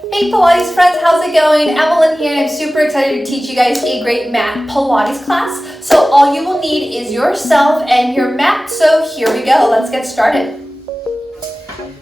Hey Pilates friends, how's it going? Evelyn here, and I'm super excited to teach you guys a great mat Pilates class. So all you will need is yourself and your mat. So here we go, let's get started.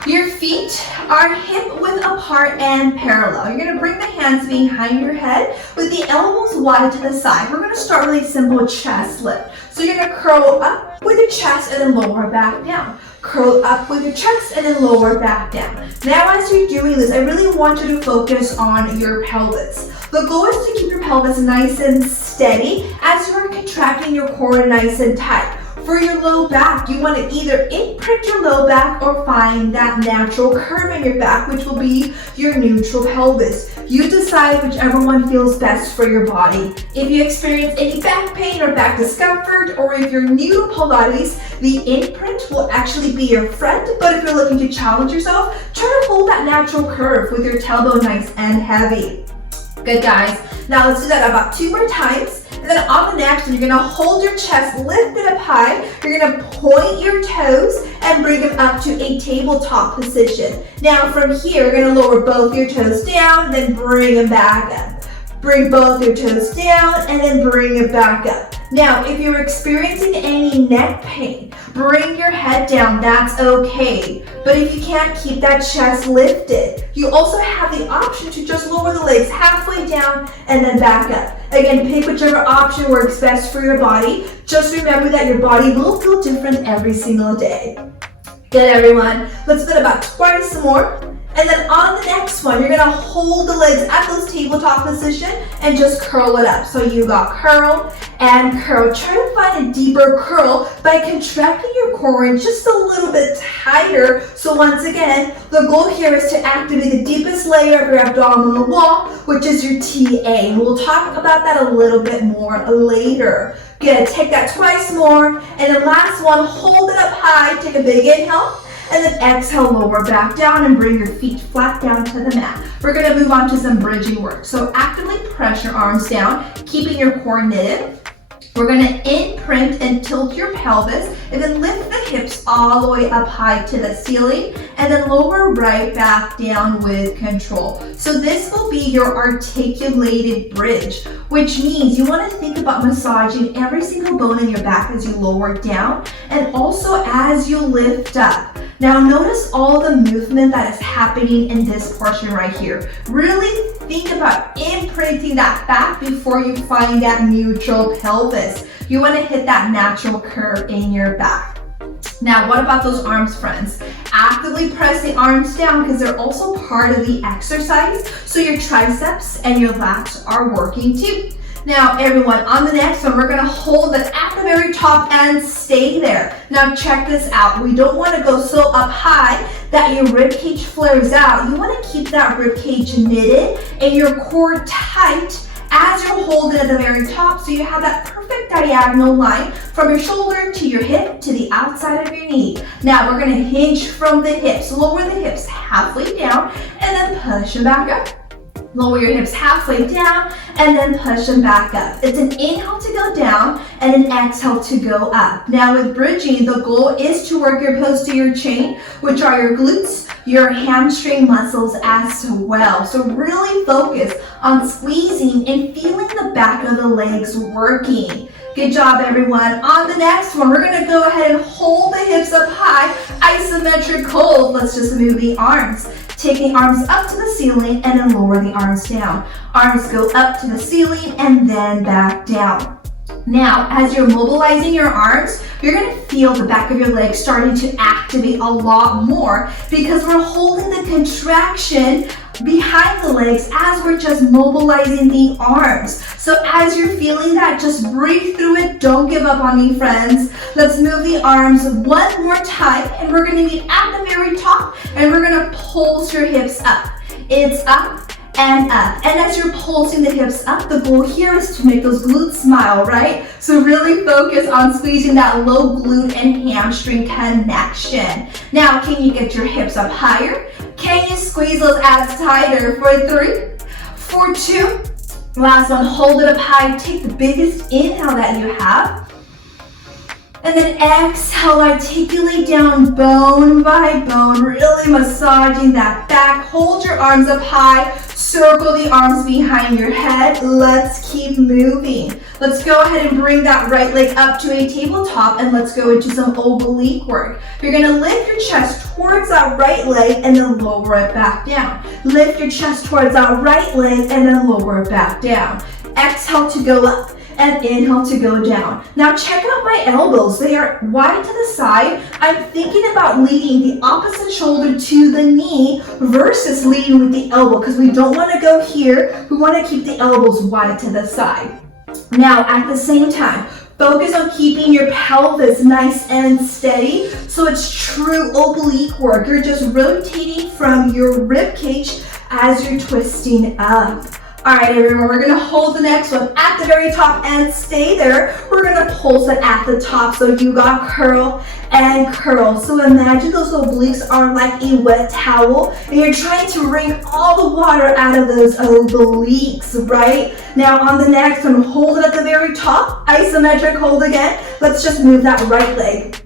Your feet are hip width apart and parallel. You're gonna bring the hands behind your head with the elbows wide to the side. We're gonna start with a simple chest lift. So you're gonna curl up with your chest and then lower back down. Curl up with your chest and then lower back down. Now as you're doing this, I really want you to focus on your pelvis. The goal is to keep your pelvis nice and steady as you're contracting your core nice and tight. For your low back, you want to either imprint your low back or find that natural curve in your back, which will be your neutral pelvis. You decide whichever one feels best for your body. If you experience any back pain or back discomfort, or if you're new to Pilates, the imprint will actually be your friend. But if you're looking to challenge yourself, try to hold that natural curve with your tailbone nice and heavy. Good guys, now let's do that about 2 more times. And then on the next one, you're gonna hold your chest lifted up high. You're gonna point your toes and bring them up to a tabletop position. Now from here, you're gonna lower both your toes down, then bring them back up. Bring both your toes down and then bring it back up. Now, if you're experiencing any neck pain, bring your head down, that's okay. But if you can't keep that chest lifted, you also have the option to just lower the legs halfway down and then back up. Again, pick whichever option works best for your body. Just remember that your body will feel different every single day. Good, everyone. Let's do it about twice more. And then on the next one, you're gonna hold the legs at this tabletop position and just curl it up. So you got curl and curl. Try to find a deeper curl by contracting your core in just a little bit tighter. So once again, the goal here is to activate the deepest layer of your abdominal wall, which is your TA. And we'll talk about that a little bit more later. Good, take that twice more. And then last one, hold it up high, take a big inhale. And then exhale, lower back down and bring your feet flat down to the mat. We're gonna move on to some bridging work. So actively press your arms down, keeping your core knitted. We're gonna imprint and tilt your pelvis and then lift the hips all the way up high to the ceiling and then lower right back down with control. So this will be your articulated bridge, which means you wanna think about massaging every single bone in your back as you lower down and also as you lift up. Now notice all the movement that is happening in this portion right here. Really think about imprinting that back before you find that neutral pelvis. You want to hit that natural curve in your back. Now, what about those arms, friends? Actively press the arms down because they're also part of the exercise. So your triceps and your lats are working too. Now everyone, on the next one, we're gonna hold it at the very top and stay there. Now check this out. We don't wanna go so up high that your rib cage flares out. You wanna keep that rib cage knitted and your core tight as you're holding at the very top, so you have that perfect diagonal line from your shoulder to your hip to the outside of your knee. Now we're gonna hinge from the hips. Lower the hips halfway down and then push them back up. Lower your hips halfway down and then push them back up. It's an inhale to go down and an exhale to go up. Now with bridging, the goal is to work your posterior chain, which are your glutes, your hamstring muscles as well. So really focus on squeezing and feeling the back of the legs working. Good job, everyone. On the next one, we're gonna go ahead and hold the hips up high, isometric hold. Let's just move the arms. Take the arms up to the ceiling and then lower the arms down. Arms go up to the ceiling and then back down. Now, as you're mobilizing your arms, you're gonna feel the back of your legs starting to activate a lot more because we're holding the contraction behind the legs as we're just mobilizing the arms. So as you're feeling that, just breathe through it. Don't give up on me, friends. Let's move the arms one more time and we're gonna meet at the very top and we're gonna pulse your hips up. It's up and up. And as you're pulsing the hips up, the goal here is to make those glutes smile, right? So really focus on squeezing that low glute and hamstring connection. Now, can you get your hips up higher? Can you squeeze those abs tighter for 3, for 2, last one, hold it up high, take the biggest inhale that you have, And then exhale, articulate down bone by bone, really massaging that back. Hold your arms up high, circle the arms behind your head. Let's keep moving. Let's go ahead and bring that right leg up to a tabletop and let's go into some oblique work. You're gonna lift your chest towards that right leg and then lower it back down. Lift your chest towards that right leg and then lower it back down. Exhale to go up. And inhale to go down. Now check out my elbows. They are wide to the side. I'm thinking about leading the opposite shoulder to the knee versus leading with the elbow because we don't want to go here. We want to keep the elbows wide to the side. Now at the same time, focus on keeping your pelvis nice and steady so it's true oblique work. You're just rotating from your rib cage as you're twisting up. All right, everyone, we're gonna hold the next one at the very top and stay there. We're gonna pulse it at the top. So you got curl and curl. So imagine those obliques are like a wet towel and you're trying to wring all the water out of those obliques, right? Now on the next one, hold it at the very top, isometric hold again. Let's just move that right leg.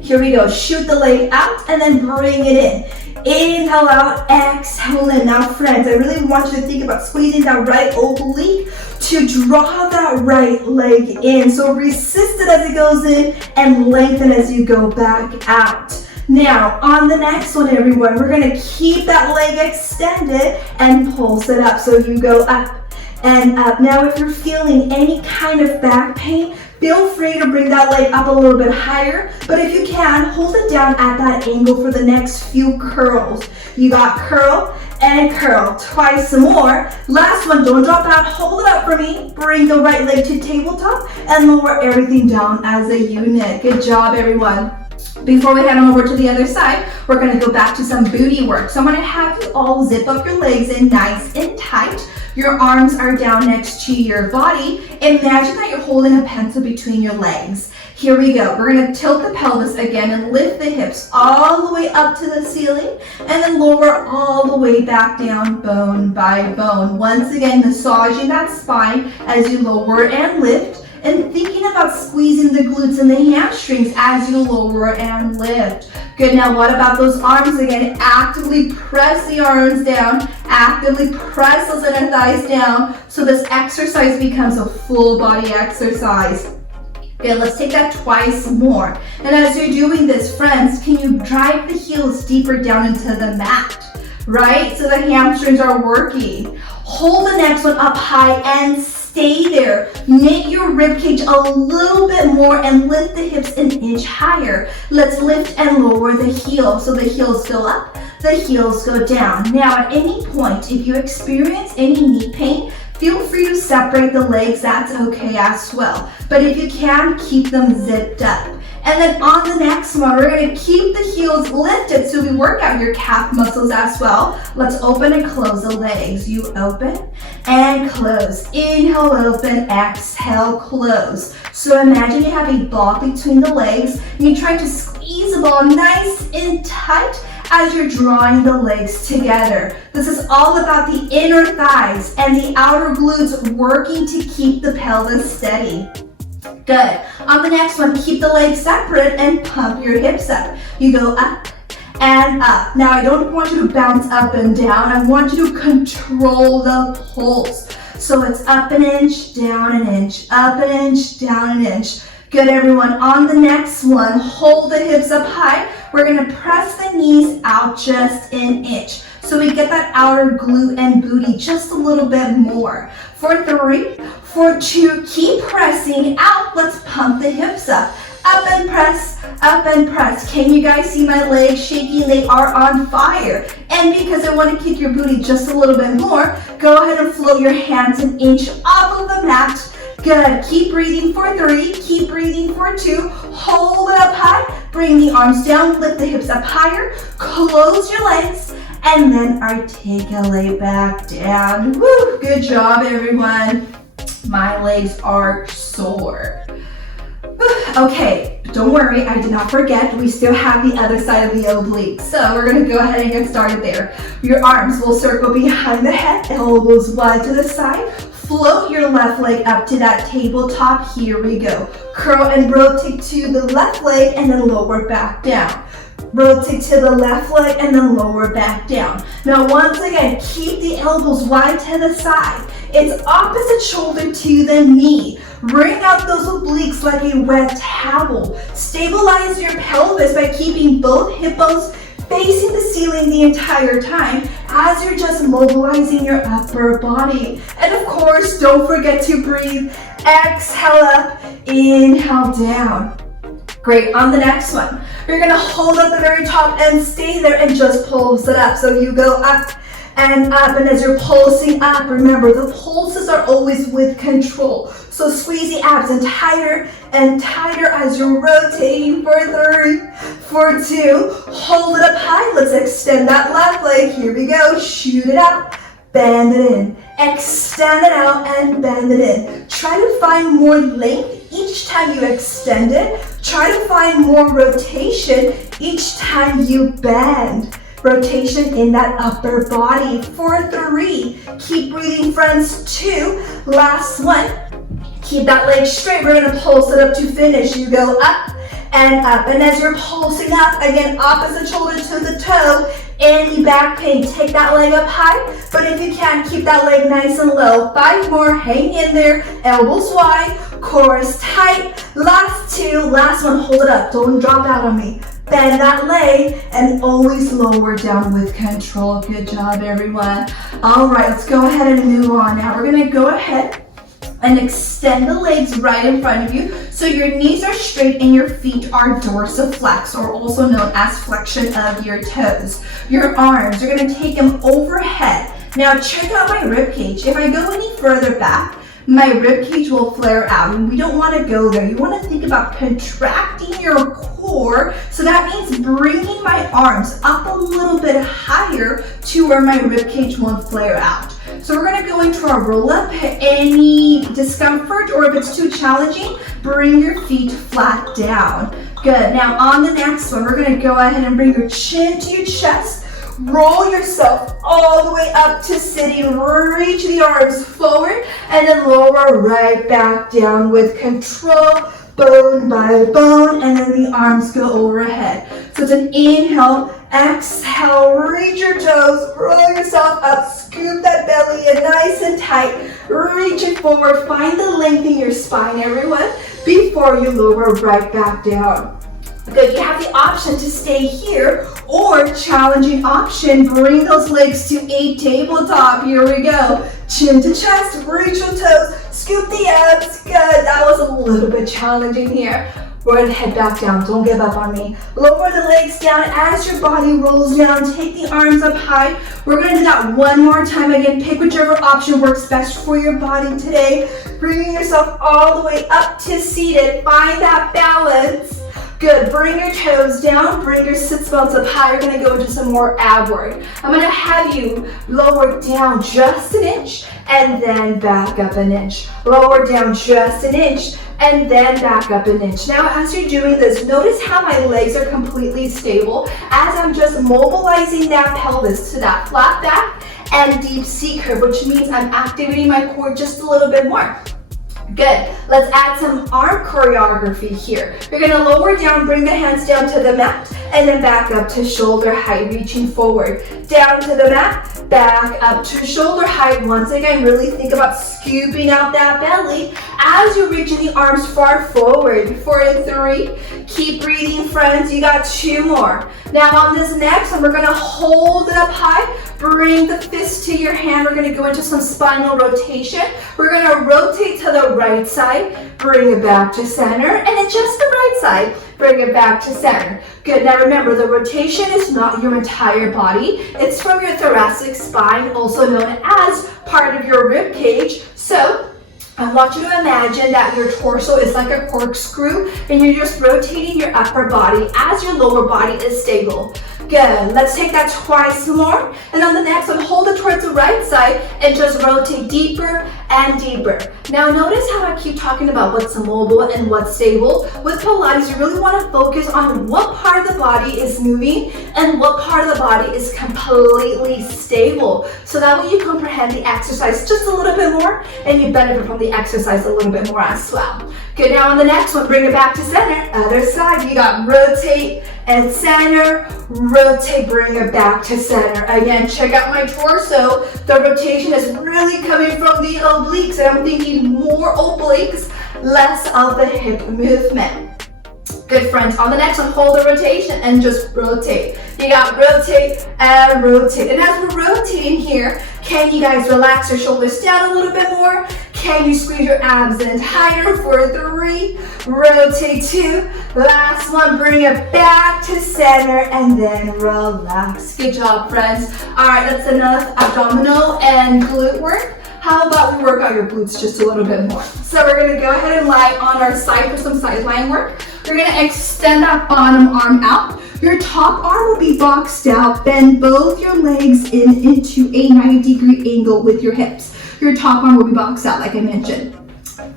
Here we go, shoot the leg out and then bring it in. Inhale out, exhale in. Now friends, I really want you to think about squeezing that right oblique to draw that right leg in. So resist it as it goes in and lengthen as you go back out. Now on the next one, everyone, we're gonna keep that leg extended and pulse it up. So you go up and up. Now if you're feeling any kind of back pain, feel free to bring that leg up a little bit higher, but if you can, hold it down at that angle for the next few curls. You got curl and curl, twice some more. Last one, don't drop out, hold it up for me. Bring the right leg to tabletop and lower everything down as a unit. Good job, everyone. Before we head on over to the other side, we're gonna go back to some booty work. So I'm gonna have you all zip up your legs in nice and tight. Your arms are down next to your body. Imagine that you're holding a pencil between your legs. Here we go. We're gonna tilt the pelvis again and lift the hips all the way up to the ceiling and then lower all the way back down bone by bone. Once again, massaging that spine as you lower and lift and thinking about squeezing the glutes and the hamstrings as you lower and lift. Good, now what about those arms again? Actively press the arms down, actively press those inner thighs down so this exercise becomes a full body exercise. Good, let's take that twice more. And as you're doing this, friends, can you drive the heels deeper down into the mat, right? So the hamstrings are working. Hold the next one up high and stay there. Knit your rib cage a little bit more and lift the hips an inch higher. Let's lift and lower the heels. So the heels go up, the heels go down. Now at any point, if you experience any knee pain, feel free to separate the legs, that's okay as well. But if you can, keep them zipped up. And then on the next one, we're gonna keep the heels lifted so we work out your calf muscles as well. Let's open and close the legs. You open and close. Inhale, open, exhale, close. So imagine you have a ball between the legs and you're trying to squeeze the ball nice and tight as you're drawing the legs together. This is all about the inner thighs and the outer glutes working to keep the pelvis steady. Good. On the next one, keep the legs separate and pump your hips up. You go up and up. Now I don't want you to bounce up and down. I want you to control the pulse. So it's up an inch, down an inch, up an inch, down an inch. Good, everyone. On the next one, hold the hips up high. We're gonna press the knees out just an inch. So we get that outer glute and booty just a little bit more. For 3, for 2, keep pressing out. Let's pump the hips up. Up and press, up and press. Can you guys see my legs shaking? They are on fire. And because I want to kick your booty just a little bit more, go ahead and float your hands an inch off of the mat. Good, keep breathing for 3, keep breathing for 2, hold it up high, bring the arms down, lift the hips up higher, close your legs, and then articulate back down. Woo, good job, everyone. My legs are sore. Okay, don't worry, I did not forget. We still have the other side of the oblique. So we're gonna go ahead and get started there. Your arms will circle behind the head, elbows wide to the side. Float your left leg up to that tabletop. Here we go. Curl and rotate to the left leg and then lower back down. Rotate to the left leg and then lower back down. Now once again, keep the elbows wide to the side. It's opposite shoulder to the knee. Bring out those obliques like a wet towel. Stabilize your pelvis by keeping both hip bones facing the ceiling the entire time as you're just mobilizing your upper body. And of course, don't forget to breathe. Exhale up, inhale down. Great, on the next one, you're gonna hold at the very top and stay there and just pulse it up. So you go up, and as you're pulsing up, remember the pulses are always with control. So squeeze the abs and tighter as you're rotating for 3, for 2, hold it up high. Let's extend that left leg. Here we go, shoot it out, bend it in, extend it out and bend it in. Try to find more length each time you extend it. Try to find more rotation each time you bend. Rotation in that upper body. For 3, keep breathing friends. 2, last one. Keep that leg straight. We're gonna pulse it up to finish. You go up, and as you're pulsing up, again, opposite shoulder to the toe. Any back pain, take that leg up high, but if you can, keep that leg nice and low. 5 more, hang in there, elbows wide, core is tight. Last 2, last one, hold it up, don't drop out on me. Bend that leg and always lower down with control. Good job, everyone. All right, let's go ahead and move on. Now we're gonna go ahead and extend the legs right in front of you so your knees are straight and your feet are dorsiflex, or also known as flexion of your toes. Your arms, you're gonna take them overhead. Now check out my rib cage. If I go any further back, my rib cage will flare out, and we don't want to go there. You want to think about contracting your core, so that means bringing my arms up a little bit higher to where my rib cage won't flare out. So we're going to go into our roll up. Any discomfort, or if it's too challenging, bring your feet flat down. Good. Now on the next one, we're going to go ahead and bring your chin to your chest. Roll yourself all the way up to sitting. Reach the arms forward and then lower right back down with control, bone by bone, and then the arms go overhead. So it's an inhale, exhale, reach your toes, roll yourself up, scoop that belly in nice and tight, reach it forward, find the length in your spine, everyone, before you lower right back down. Good, you have the option to stay here, or challenging option, bring those legs to a tabletop. Here we go. Chin to chest, reach your toes, scoop the abs. Good, that was a little bit challenging here. We're gonna head back down, don't give up on me. Lower the legs down as your body rolls down, take the arms up high. We're gonna do that one more time. Again, pick whichever option works best for your body today. Bringing yourself all the way up to seated, find that balance. Good, bring your toes down, bring your sits bones up high. You're gonna go into some more ab work. I'm gonna have you lower down just an inch and then back up an inch. Lower down just an inch and then back up an inch. Now, as you're doing this, notice how my legs are completely stable as I'm just mobilizing that pelvis to that flat back and deep C curve, which means I'm activating my core just a little bit more. Good. Let's add some arm choreography here. You're going to lower down, bring the hands down to the mat, and then back up to shoulder height, reaching forward. Down to the mat, back up to shoulder height. Once again, really think about scooping out that belly as you're reaching the arms far forward. For 3, keep breathing, friends. You got 2 more. Now on this next one, we're going to hold it up high. Bring the fist to your hand. We're going to go into some spinal rotation. We're going to rotate to the right side, bring it back to center, and then just the right side, bring it back to center. Good. Now remember, the rotation is not your entire body. It's from your thoracic spine, also known as part of your rib cage. So I want you to imagine that your torso is like a corkscrew and you're just rotating your upper body as your lower body is stable. Good. Let's take that twice more. And on the next one, hold it towards towards the right side and just rotate deeper and deeper. Now notice how I keep talking about what's mobile and what's stable. With Pilates, you really want to focus on what part of the body is moving and what part of the body is completely stable. So that way you comprehend the exercise just a little bit more and you benefit from the exercise a little bit more as well. Good, now on the next one, bring it back to center. Other side, you got rotate and center, rotate, bring it back to center. Again, check out my torso. The rotation is really coming from the obliques, and I'm thinking more obliques, less of the hip movement. Good, friends. On the next one, hold the rotation and just rotate. You got rotate and rotate. And as we're rotating here, can you guys relax your shoulders down a little bit more? Can you squeeze your abs in tighter for 3? Rotate 2. Last one, bring it back to center and then relax. Good job, friends. All right, that's enough abdominal and glute work. How about we work out your glutes just a little bit more? So we're gonna go ahead and lie on our side for some side lying work. We're gonna extend that bottom arm out. Your top arm will be boxed out. Bend both your legs into a 90-degree angle with your hips. Your top arm will be boxed out like I mentioned.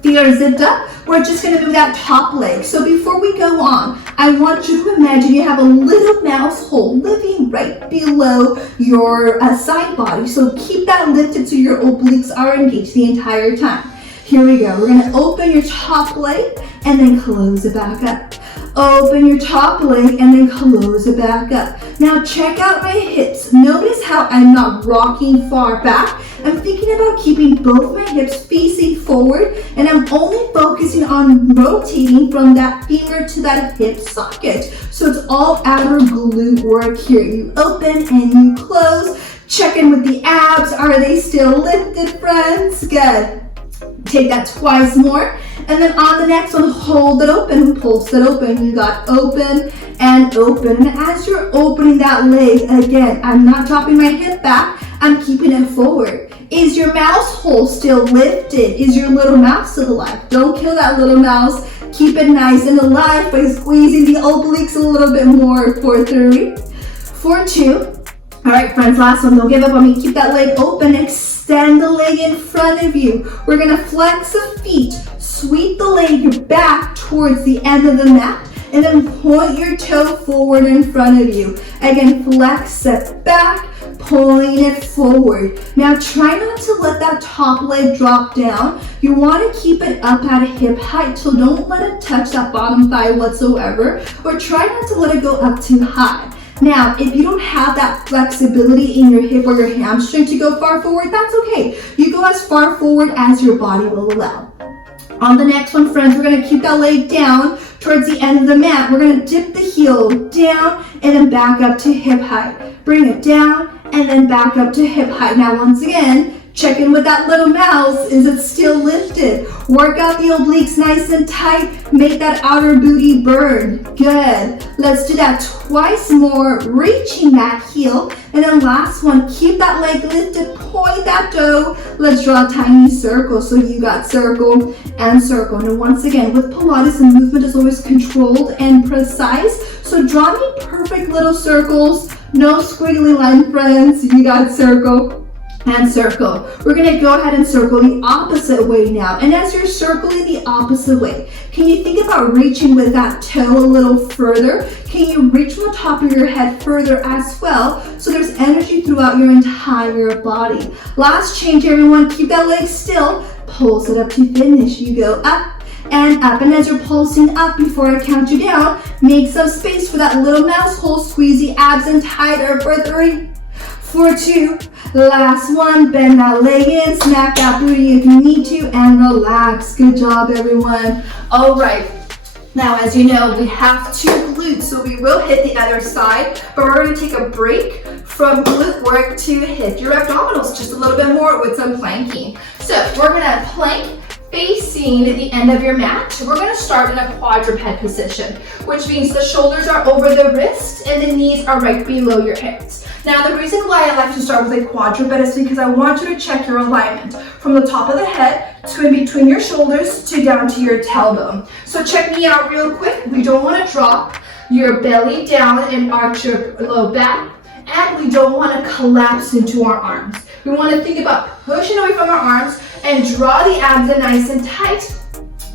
Feet are zipped up. We're just gonna move that top leg. So before we go on, I want you to imagine you have a little mouse hole living right below your side body. So keep that lifted so your obliques are engaged the entire time. Here we go. We're gonna open your top leg and then close it back up. Open your top leg and then close it back up. Now check out my hips. Notice how I'm not rocking far back. I'm thinking about keeping both my hips facing forward, and I'm only focusing on rotating from that femur to that hip socket. So it's all outer glute work here. You open and you close. Check in with the abs. Are they still lifted, friends? Good. Take that twice more. And then on the next one, hold it open, pulse it open. You got open and open. And as you're opening that leg, again, I'm not dropping my hip back. I'm keeping it forward. Is your mouse hole still lifted? Is your little mouse still alive? Don't kill that little mouse. Keep it nice and alive by squeezing the obliques a little bit more for 3, for 2. All right, friends, last one. Don't give up on me. Keep that leg open. Extend the leg in front of you. We're gonna flex the feet. Sweep the leg back towards the end of the mat and then point your toe forward in front of you. Again, flex it back, pulling it forward. Now try not to let that top leg drop down. You want to keep it up at a hip height, so don't let it touch that bottom thigh whatsoever, or try not to let it go up too high. Now, if you don't have that flexibility in your hip or your hamstring to go far forward, that's okay. You go as far forward as your body will allow. On the next one, friends, we're gonna keep that leg down towards the end of the mat. We're gonna dip the heel down and then back up to hip height. Bring it down and then back up to hip height. Now, once again, check in with that little mouse. Is it still lifted? Work out the obliques nice and tight. Make that outer booty burn. Good. Let's do that twice more, reaching that heel. And then last one, keep that leg lifted, point that toe. Let's draw a tiny circle. So you got circle and circle. And once again, with Pilates, the movement is always controlled and precise. So draw me perfect little circles. No squiggly line, friends. You got circle and circle. We're gonna go ahead and circle the opposite way now. And as you're circling the opposite way, can you think about reaching with that toe a little further? Can you reach from the top of your head further as well, so there's energy throughout your entire body? Last change, everyone. Keep that leg still. Pulse it up to finish. You go up and up. And as you're pulsing up, before I count you down, make some space for that little mouse hole. Squeeze the abs in tighter for 3, for 2, last one. Bend that leg in, smack that booty if you need to, and relax. Good job, everyone. All right. Now, as you know, we have 2 glutes, so we will hit the other side, but we're going to take a break from glute work to hit your abdominals just a little bit more with some planking. So we're going to plank facing the end of your mat. We're going to start in a quadruped position, which means the shoulders are over the wrist and the knees are right below your hips. Now, the reason why I like to start with a quadruped is because I want you to check your alignment from the top of the head to in between your shoulders to down to your tailbone. So check me out real quick. We don't want to drop your belly down and arch your low back. and we don't want to collapse into our arms. We want to think about pushing away from our arms and draw the abs in nice and tight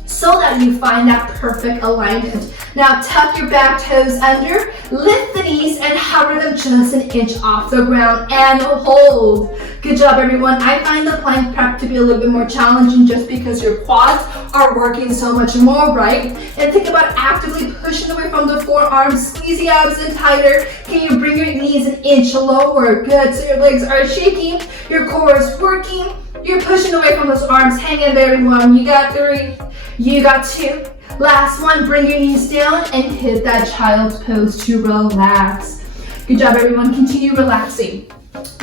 so that you find that perfect alignment. Now tuck your back toes under, lift the knees and hover them just an inch off the ground and hold. Good job everyone. I find the plank prep to be a little bit more challenging just because your quads are working so much more, right? And think about actively pushing away from the forearms, squeeze the abs in tighter. Can you bring your knees an inch lower? Good, so your legs are shaking, your core is working, you're pushing away from those arms. Hang in there everyone. You got 3, you got 2. Last one, bring your knees down and hit that child's pose to relax. Good job everyone, continue relaxing.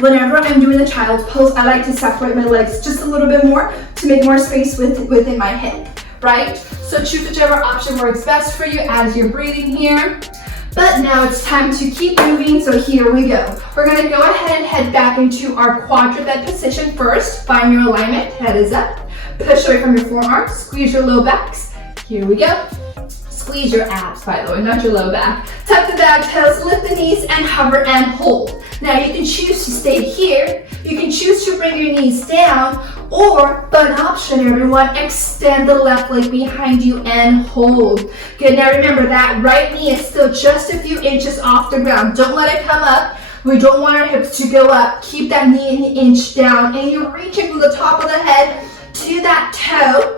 Whenever I'm doing the child's pose, I like to separate my legs just a little bit more to make more space within my hip, right? So choose whichever option works best for you as you're breathing here. But now it's time to keep moving, so here we go. We're gonna go ahead and head back into our quadruped position first. Find your alignment, head is up. Push away from your forearms, squeeze your low backs. Here we go. Squeeze your abs, by the way, not your low back. Tuck the back toes, lift the knees, and hover and hold. Now you can choose to stay here. You can choose to bring your knees down, or fun option, everyone, extend the left leg behind you and hold. Good, now remember that right knee is still just a few inches off the ground. Don't let it come up. We don't want our hips to go up. Keep that knee an inch down, and you're reaching from the top of the head to that toe.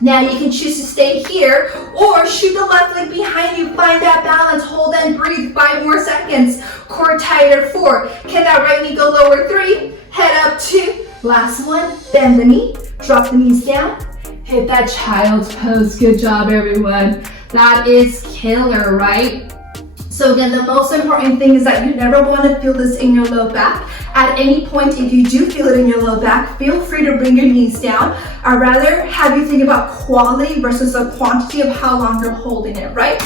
Now you can choose to stay here or shoot the left leg behind you. Find that balance, hold and breathe. 5 more seconds. Core tighter, 4. Can that right knee go lower? 3. Head up, 2. Last one, bend the knee, drop the knees down, hit that child's pose. Good job everyone. That is killer, right? So again, the most important thing is that you never want to feel this in your low back. At any point, if you do feel it in your low back, feel free to bring your knees down. I'd rather have you think about quality versus the quantity of how long you're holding it, right?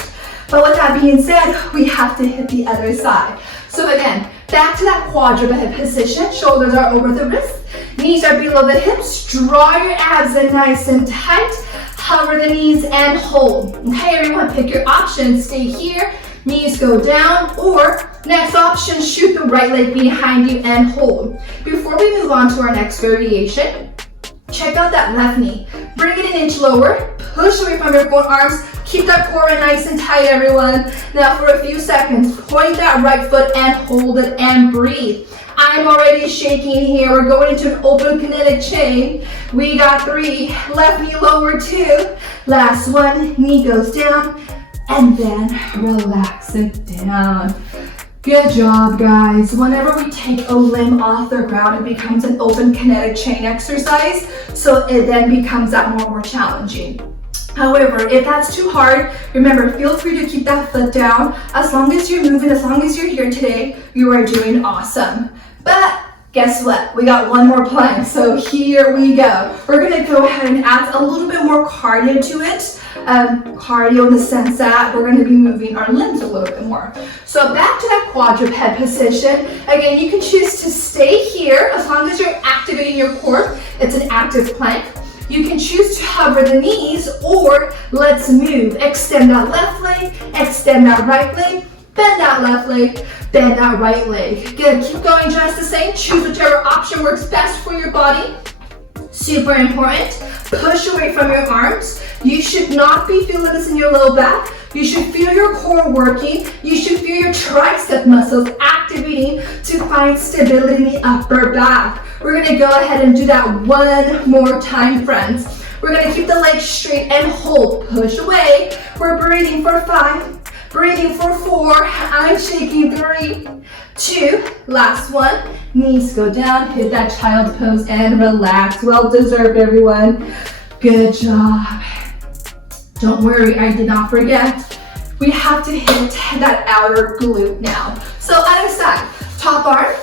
But with that being said, we have to hit the other side. So again, back to that quadruped position. Shoulders are over the wrists, knees are below the hips. Draw your abs in nice and tight. Hover the knees and hold. Okay, everyone, pick your option. Stay here. Knees go down, or next option, shoot the right leg behind you and hold. Before we move on to our next variation, check out that left knee. Bring it an inch lower, push away from your forearms, keep that core nice and tight, everyone. Now for a few seconds, point that right foot and hold it and breathe. I'm already shaking here. We're going into an open kinetic chain. We got 3, left knee lower, 2. Last one, knee goes down, and then relax it down. Good job, guys. Whenever we take a limb off the ground, it becomes an open kinetic chain exercise, so it then becomes that more challenging. However, if that's too hard, remember, feel free to keep that foot down. As long as you're moving, as long as you're here today, you are doing awesome. But guess what? We got one more plank, so here we go. We're gonna go ahead and add a little bit more cardio to it. Cardio in the sense that we're going to be moving our limbs a little bit more. So back to that quadruped position. Again, you can choose to stay here as long as you're activating your core. It's an active plank. You can choose to hover the knees, or let's move. Extend that left leg, extend that right leg, bend that left leg, bend that right leg. Good, keep going just the same. Choose whichever option works best for your body. Super important. Push away from your arms. You should not be feeling this in your low back. You should feel your core working. You should feel your tricep muscles activating to find stability in the upper back. We're gonna go ahead and do that one more time, friends. We're gonna keep the legs straight and hold. Push away. We're breathing for 5, breathing for 4. I'm shaking 3, 2, last one. Knees go down, hit that child's pose and relax. Well deserved, everyone. Good job. Don't worry, I did not forget. We have to hit that outer glute now. So other side, top arm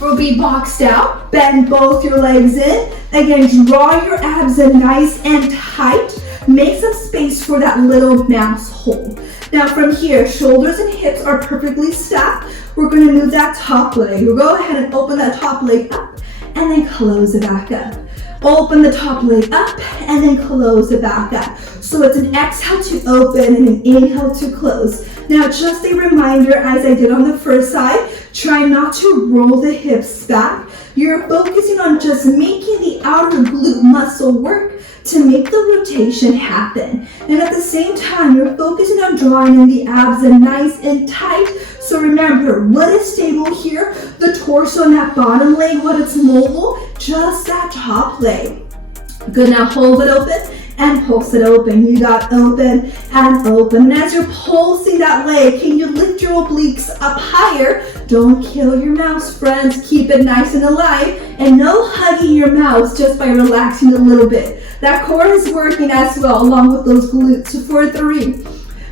will be boxed out. Bend both your legs in. Again, draw your abs in nice and tight. Make some space for that little mouse hole. Now from here, shoulders and hips are perfectly stacked. We're gonna move that top leg. We'll go ahead and open that top leg up and then close it back up. Open the top leg up and then close it back up. So it's an exhale to open and an inhale to close. Now just a reminder, as I did on the first side, Try not to roll the hips back. You're focusing on just making the outer glute muscle work to make the rotation happen. And at the same time, you're focusing on drawing in the abs and nice and tight. So remember, what is stable here? The torso and that bottom leg. What is mobile? Just that top leg. Good, now hold it open and pulse it open. You got open and open. And as you're pulsing that leg, can you lift your obliques up higher? Don't kill your mouse, friends. Keep it nice and alive. And no hugging your mouse just by relaxing a little bit. That core is working as well, along with those glutes. For 3,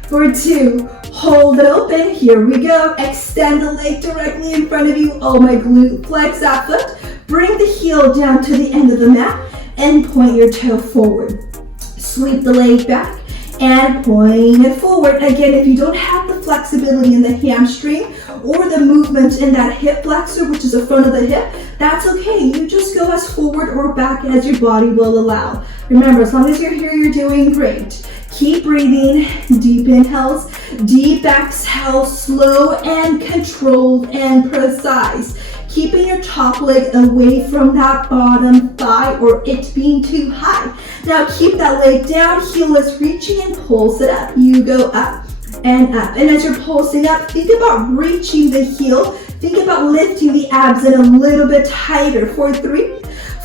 for 2, hold it open. Here we go. Extend the leg directly in front of you. Oh, my glute. Flex that foot. Bring the heel down to the end of the mat and point your toe forward. Sweep the leg back and point it forward. Again, if you don't have the flexibility in the hamstring or the movement in that hip flexor, which is the front of the hip, that's okay. You just go as forward or back as your body will allow. Remember, as long as you're here, you're doing great. Keep breathing, deep inhales, deep exhales, slow and controlled and precise. Keeping your top leg away from that bottom thigh or it being too high. Now keep that leg down, heel is reaching and pulse it up. You go up and up. And as you're pulsing up, think about reaching the heel. Think about lifting the abs in a little bit tighter. For 3,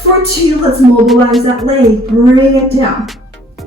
for 2, let's mobilize that leg. Bring it down,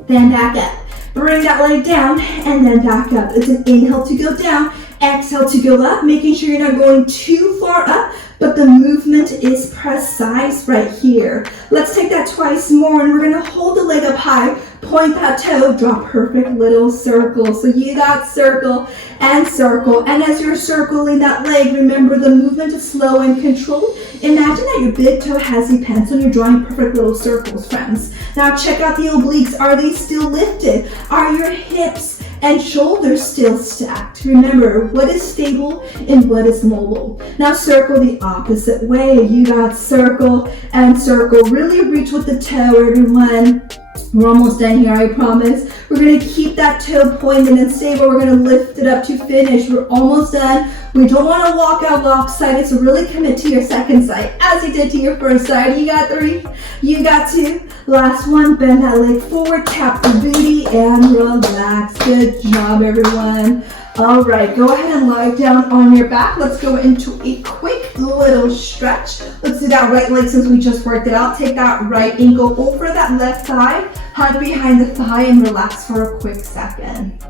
then back up. Bring that leg down and then back up. It's an inhale to go down, exhale to go up, making sure you're not going too far up, but the movement is precise right here. Let's take that twice more, and we're gonna hold the leg up high, point that toe, draw perfect little circle. So you got circle and circle. And as you're circling that leg, remember the movement is slow and controlled. Imagine that your big toe has a pencil and you're drawing perfect little circles, friends. Now check out the obliques. Are they still lifted? Are your hips and shoulders still stacked? Remember, what is stable and what is mobile. Now circle the opposite way. You got circle and circle. Really reach with the toe, everyone. We're almost done here, I promise. We're gonna keep that toe pointed and stable. We're gonna lift it up to finish. We're almost done. We don't wanna walk out lopsided, so really commit to your second side as you did to your first side. You got 3, you got 2. Last one, bend that leg forward, tap the booty, and relax. Good job, everyone. All right, go ahead and lie down on your back. Let's go into a quick little stretch. Let's do that right leg since we just worked it out. Take that right ankle over that left thigh, hug behind the thigh, and relax for a quick second.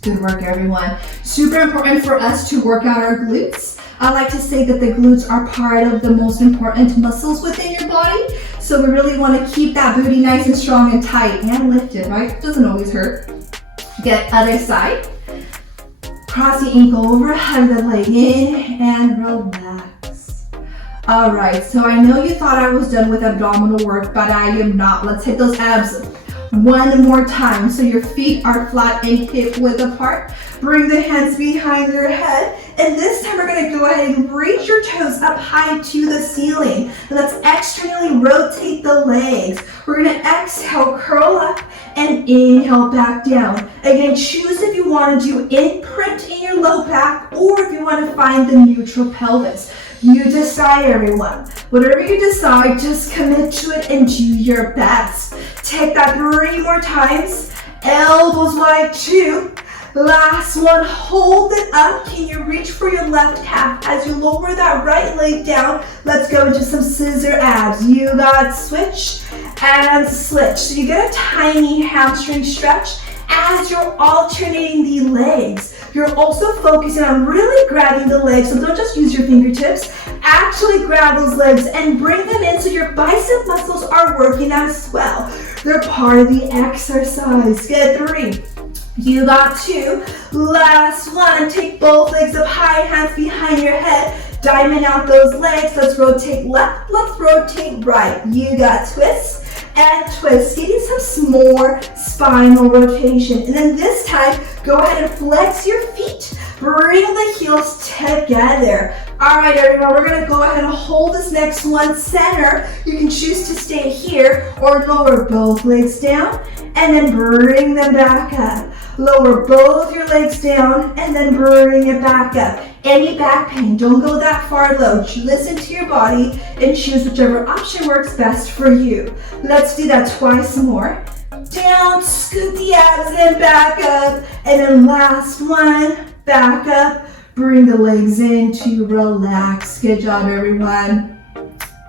Good work, everyone. Super important for us to work out our glutes. I like to say that the glutes are part of the most important muscles within your body. So we really want to keep that booty nice and strong and tight and lifted, right? It doesn't always hurt. Get other side. Cross the ankle over, hug the leg in, and relax. All right, so I know you thought I was done with abdominal work, but I am not. Let's hit those abs one more time. So your feet are flat and hip width apart. Bring the hands behind your head. And this time we're gonna go ahead and reach your toes up high to the ceiling. Let's externally rotate the legs. We're gonna exhale, curl up, and inhale back down. Again, choose if you wanna do imprint in your low back or if you wanna find the neutral pelvis. You decide, everyone. Whatever you decide, just commit to it and do your best. Take that 3 more times. Elbows wide, 2. Last one, hold it up. Can you reach for your left calf as you lower that right leg down? Let's go into some scissor abs. You got switch and switch. So you get a tiny hamstring stretch as you're alternating the legs. You're also focusing on really grabbing the legs, so don't just use your fingertips. Actually grab those legs and bring them in so your bicep muscles are working as well. They're part of the exercise. Get 3. You got 2. Last one. Take both legs up high, hands behind your head. Diamond out those legs. Let's rotate left. Let's rotate right. You got twist and twist. Getting some more spinal rotation. And then this time, go ahead and flex your feet. Bring the heels together. All right, everyone, we're gonna go ahead and hold this next one center. You can choose to stay here or lower both legs down and then bring them back up. Lower both your legs down and then bring it back up. Any back pain, don't go that far low. Listen to your body and choose whichever option works best for you. Let's do that twice more. Down, scoot the abs and back up. And then last one, back up. Bring the legs in to relax. Good job, everyone.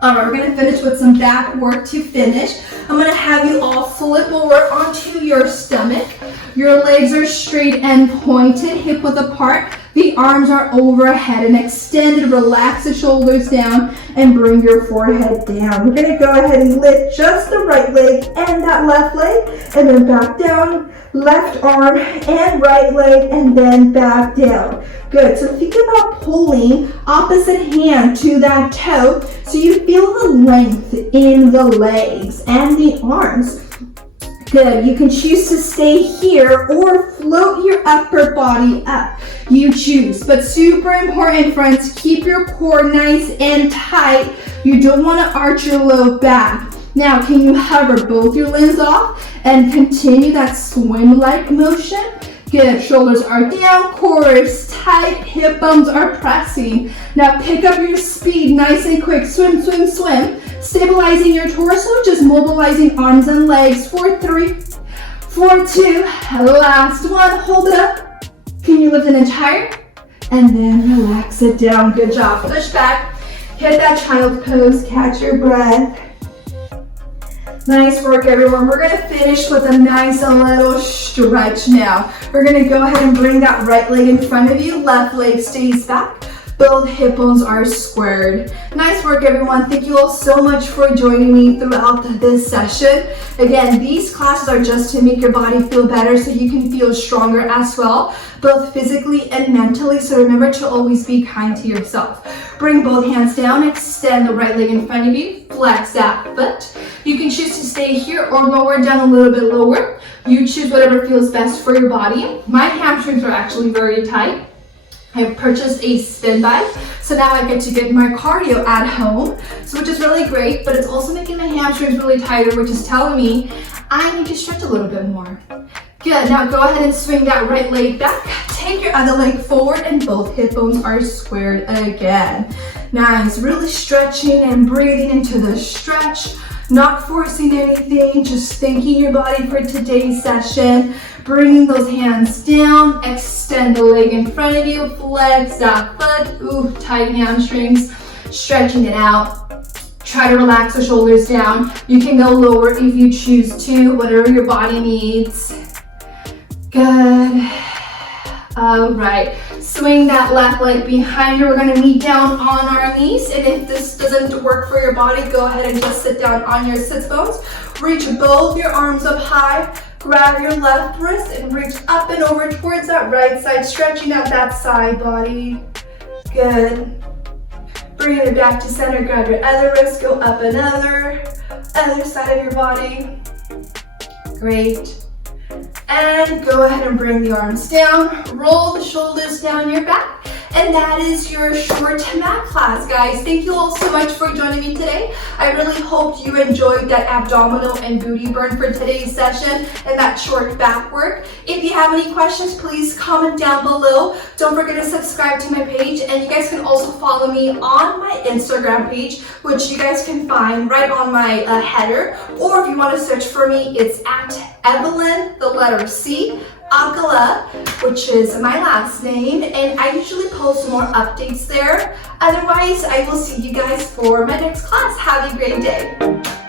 All right, we're gonna finish with some back work to finish. I'm gonna have you all flip over onto your stomach. Your legs are straight and pointed, hip width apart. The arms are overhead and extended. Relax the shoulders down and bring your forehead down. We're gonna go ahead and lift just the right leg and that left leg, and then back down, left arm and right leg, and then back down. Good, so think about pulling opposite hand to that toe so you feel the length in the legs and the arms. Good, you can choose to stay here or float your upper body up. You choose, but super important, friends, keep your core nice and tight. You don't want to arch your low back. Now, can you hover both your limbs off and continue that swim-like motion? Good, shoulders are down, core is tight, hip bones are pressing. Now pick up your speed nice and quick, swim, swim, swim. Stabilizing your torso, just mobilizing arms and legs for 3, for 2, last one, hold it up. Can you lift an entire? And then relax it down, good job. Push back, hit that child pose, catch your breath. Nice work, everyone. We're gonna finish with a nice little stretch now. We're gonna go ahead and bring that right leg in front of you, left leg stays back. Both hip bones are squared. Nice work, everyone. Thank you all so much for joining me throughout this session. Again, these classes are just to make your body feel better so you can feel stronger as well, both physically and mentally. So remember to always be kind to yourself. Bring both hands down, extend the right leg in front of you, flex that foot. You can choose to stay here or lower down a little bit lower. You choose whatever feels best for your body. My hamstrings are actually very tight. I purchased a spin bike, so now I get to get my cardio at home, so which is really great, but it's also making my hamstrings really tighter, which is telling me I need to stretch a little bit more. Good, now go ahead and swing that right leg back. Take your other leg forward and both hip bones are squared again. Nice, really stretching and breathing into the stretch, not forcing anything, just thanking your body for today's session. Bringing those hands down, extend the leg in front of you, flex that foot, ooh, tight hamstrings, stretching it out. Try to relax the shoulders down. You can go lower if you choose to, whatever your body needs. Good. All right, swing that left leg behind you. We're gonna meet down on our knees, and if this doesn't work for your body, go ahead and just sit down on your sits bones. Reach both your arms up high. Grab your left wrist and reach up and over towards that right side, stretching out that side body. Good. Bring it back to center, grab your other wrist, go up another, other side of your body. Great. And go ahead and bring the arms down, roll the shoulders down your back. And that is your short mat class, guys. Thank you all so much for joining me today. I really hope you enjoyed that abdominal and booty burn for today's session and that short back work. If you have any questions, please comment down below. Don't forget to subscribe to my page, and you guys can also follow me on my Instagram page, which you guys can find right on my header. Or if you want to search for me, it's at Evelyn, the letter C, Agala, which is my last name, and I usually post more updates there. Otherwise, I will see you guys for my next class. Have a great day.